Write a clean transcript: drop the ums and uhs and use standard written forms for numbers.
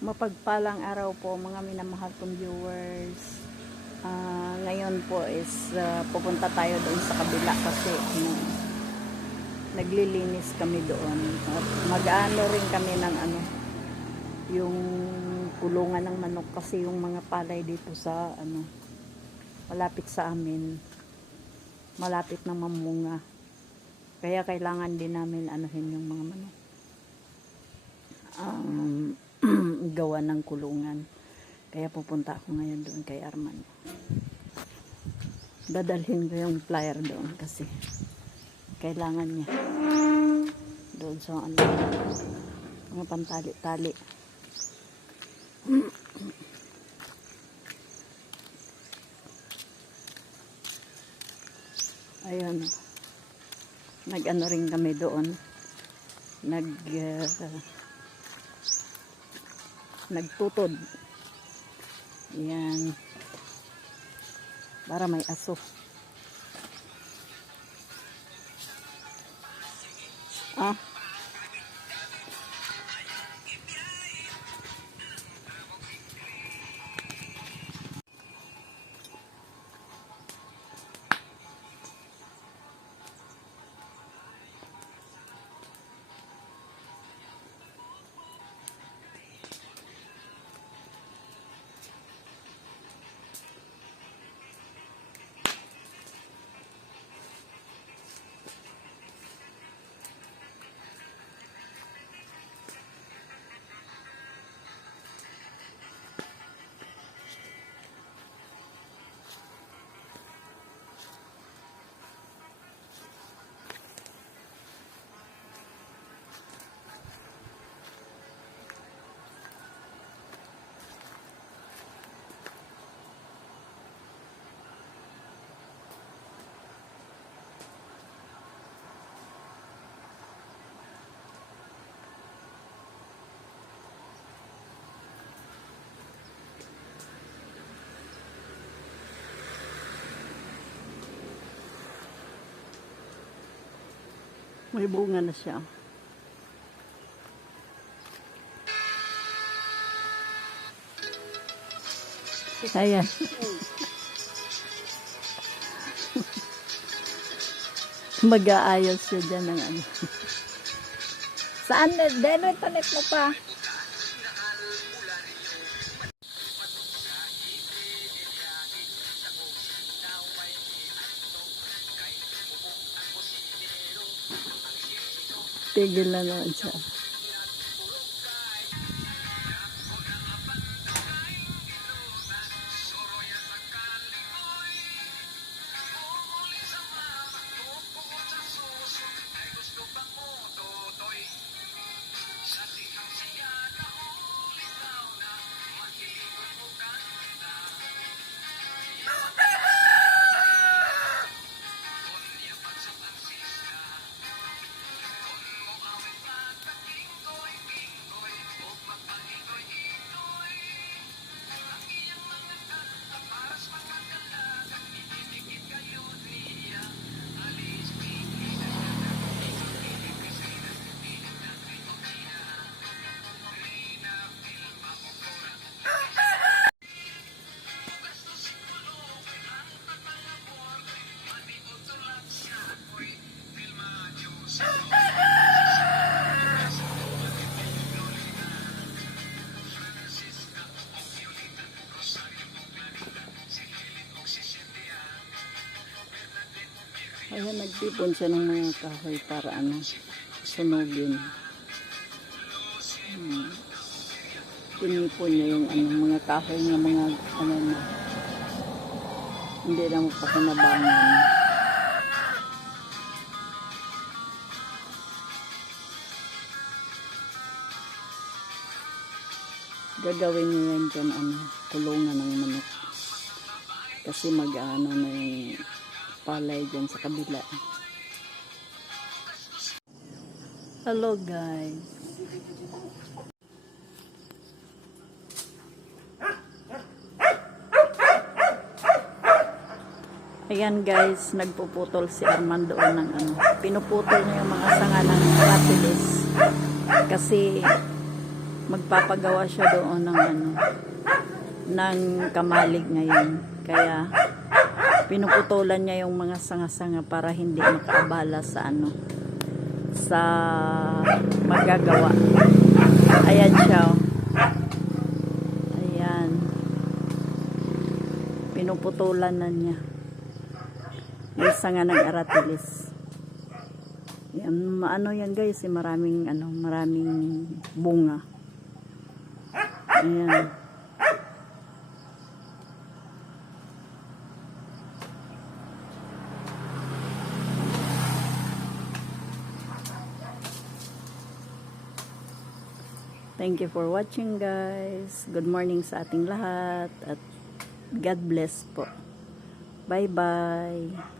Mapagpalang araw po mga minamahal kong viewers. Ngayon po is pupunta tayo doon sa kabila kasi naglilinis kami doon. At mag-ano rin kami ng yung kulungan ng manok kasi yung mga palay dito sa malapit sa amin. Malapit na mamunga. Kaya kailangan din namin anuhin yung mga manok. Gawa ng kulungan. Kaya pupunta ako ngayon doon kay Arman. Dadalhin ko yung plier doon kasi kailangan niya doon sa mga pantali-tali. Ayan, nag-ano rin kami doon, nagtutod. Yan, para may aso. May bunga na siya. Ayan. Mag-aayos siya dyan ng Saan? Deno, tanik mo pa. Tigil na naman siya. Ayan, nagtipon siya ng mga kahoy para sunugin. Tinipon niya yung mga kahoy ng mga hindi na mapakinabangan. Gagawin niya yan dyan, kulungan ng manok. Kasi mag-ano na yung palay dyan sa kabila. Hello guys. Ayan guys, nagpuputol si Armando ng pinuputol niya yung mga sanga ng ratilis. Kasi magpapagawa siya doon ng ano, ng kamalig ngayon. Kaya pinuputulan niya yung mga sanga-sanga para hindi makaabala sa ano, sa magagawa. Ayan siya, oh. Ayan. Pinuputulan na niya yung sanga ng aratilis. Yan, ano yan guys, maraming ano, maraming bunga. Ayan. Thank you for watching guys. Good morning sa ating lahat at God bless po. Bye bye.